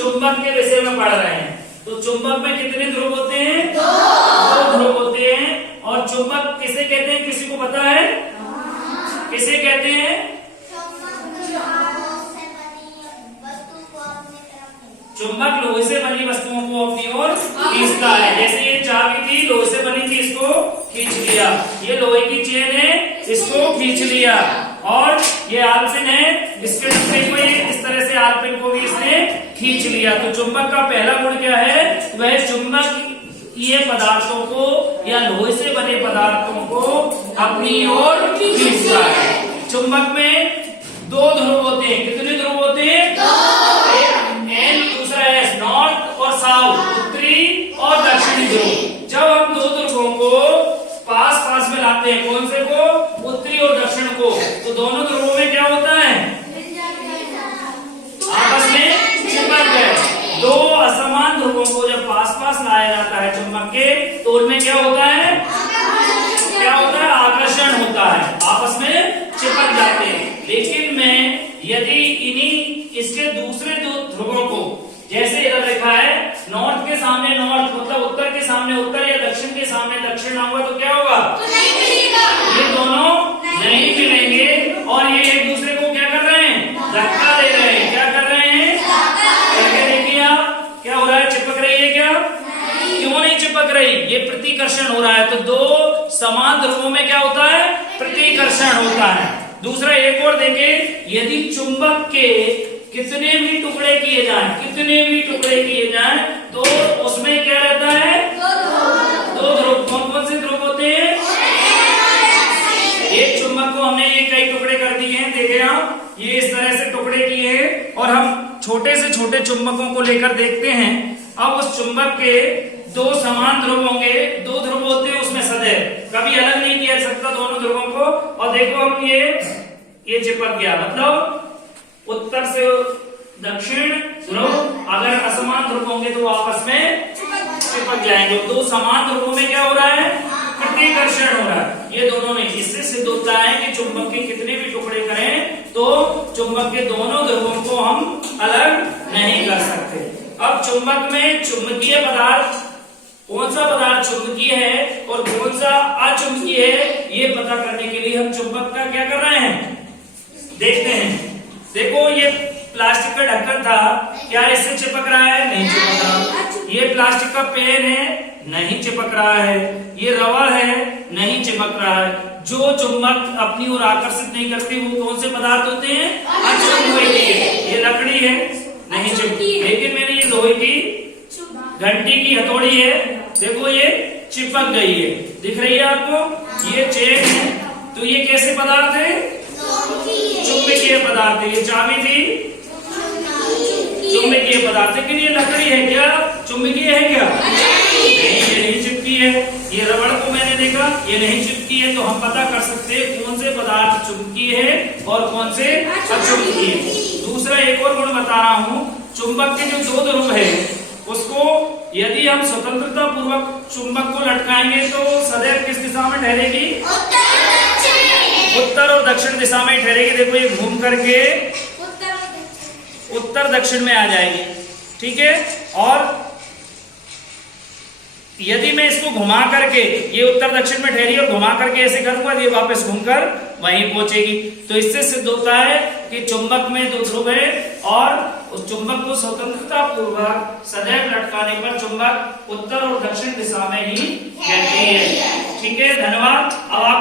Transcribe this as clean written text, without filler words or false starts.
चुंबक के विषय में पढ़ रहे हैं। तो चुंबक में कितने ध्रुव होते हैं? दो ध्रुव होते हैं। और चुंबक किसे कहते हैं, किसी को पता है? किसे कहते हैं? चुंबक लोहे से बनी वस्तुओं को अपनी ओर खींचता है। जैसे ये चाबी थी, लोहे से बनी थी, इसको खींच लिया। ये लोहे की चेन है, इसको खींच लिया। और ये आलपिन है, इसके डब्बे को इस तरह से आलपिन को भी इसने खींच लिया। तो चुंबक का पहला गुण क्या है? वह चुंबक ये पदार्थों को या लोहे से बने पदार्थों को अपनी ओर खींचता है। चुंबक में दो ध्रुव होते हैं। कितने ध्रुव होते हैं? एन, दूसरा है नॉर्थ और साउथ, उत्तरी और दक्षिणी ध्रुव। जब हम दो ध्रुवों को पास पास में लाते हैं, कौन से को? उत्तरी और दक्षिण को, तो दोनों ध्रुवों में क्या होता है? आपस में चिपक गए। दो असमान ध्रुवों को जब पास पास लाया जाता है चुंबक के, तो उनमें क्या होता है? क्या होता है? आकर्षण होता है, आपस में चिपक जाते हैं। लेकिन मैं यदि इसके दूसरे दो ध्रुवों को, जैसे इधर लिखा है नॉर्थ के सामने नॉर्थ, मतलब उत्तर के सामने उत्तर या दक्षिण के सामने दक्षिण ना हुआ तो क्या होगा? तो नहीं मिलेगा। ये दोनों नहीं मिलेंगे और ये एक दूसरे को क्या कर रहे हैं? धक्का दे रहे हैं। क्या कर रहे हैं? करके देखिए आप, क्या हो रहा है? चिपक रही है क्या? क्यों नहीं चिपक रही? ये प्रतिकर्षण हो रहा है। तो दो समान ध्रुवों में क्या होता है? प्रतिकर्षण होता है। दूसरा एक और देखें, यदि चुंबक के कितने भी टुकड़े किए जाएं, कितने भी टुकड़े किए जाएं, तो उसमें क्या रहता है? दो ध्रुव। कौन कौन से ध्रुव होते हैं? एक चुंबक को हमने ये कई टुकड़े कर दिए हैं, देखे आप, ये इस तरह से टुकड़े किए हैं। और हम छोटे से छोटे चुंबकों को लेकर देखते हैं। अब उस चुंबक के दो समान ध्रुव होंगे, दो ध्रुव होते हैं उसमें सदैव, कभी अलग नहीं किया जा सकता दोनों ध्रुवों को। और देखो हम ये चिपक गया, मतलब उत्तर से दक्षिण ध्रुव अगर असमान ध्रुव होंगे तो आपस में चिपक जाएंगे। दो समान ध्रुवों में क्या हो रहा है? प्रतिकर्षण हो रहा है। ये दोनों में, इससे सिद्ध होता है कि चुंबक के कितने भी टुकड़े करें तो चुंबक के दोनों ध्रुवों को हम अलग नहीं कर सकते। अब चुंबक में चुंबकीय पदार्थ, कौन सा पदार्थ चुंबकीय है और कौन सा अचुंबकीय है, ये पता करने के लिए हम चुंबक का क्या कर रहे हैं? देखते हैं। देखो ये प्लास्टिक का ढक्कन था, क्या इससे चिपक रहा है? नहीं चिपक रहा। ये प्लास्टिक का पेन है, नहीं चिपक रहा है। ये रबर है, नहीं चिपक रहा है। जो चुंबक अपनी ओर आकर्षित नहीं करते वो कौन से पदार्थ होते हैं? अचुंबकीय। ये लकड़ी है, नहीं चिपकी। लेकिन मैंने ये लोहे की घंटी की हथौड़ी है, देखो ये चिपक गई है, दिख रही है आपको? ये चेन है, तो ये कैसे पदार्थ है? चुंबकीय पदार्थ है। ये चाबी थी, चुंबकीय पदार्थ। लेकिन ये लकड़ी है, क्या चुंबकीय है? क्या नहीं, ये नहीं चिपकी है। ये रबड़ को मैंने देखा, ये नहीं चिपकी है। तो हम पता कर सकते हैं कौन से पदार्थ चुंबकीय है और कौन से अचुंबकीय। दूसरा एक और गुण बता रहा हूँ, चुंबक के जो दो ध्रुव है उसको यदि हम स्वतंत्रता पूर्वक चुंबक को लटकाएंगे तो सदैव किस दिशा में ठहरेगी? उत्तर और दक्षिण दिशा में ठहरेगी। देखो ये घूम करके उत्तर दक्षिण में आ जाएगी, ठीक है। और यदि मैं इसको घुमा करके, ये उत्तर दक्षिण में ठहरी और घुमा करके ऐसे करूंगा, ये वापस घूमकर वहीं पहुंचेगी। तो इससे सिद्ध होता है कि चुंबक में दो ध्रुव है और उस चुंबक को स्वतंत्रता पूर्वक सदैव लटकाने पर चुंबक उत्तर और दक्षिण दिशा में ही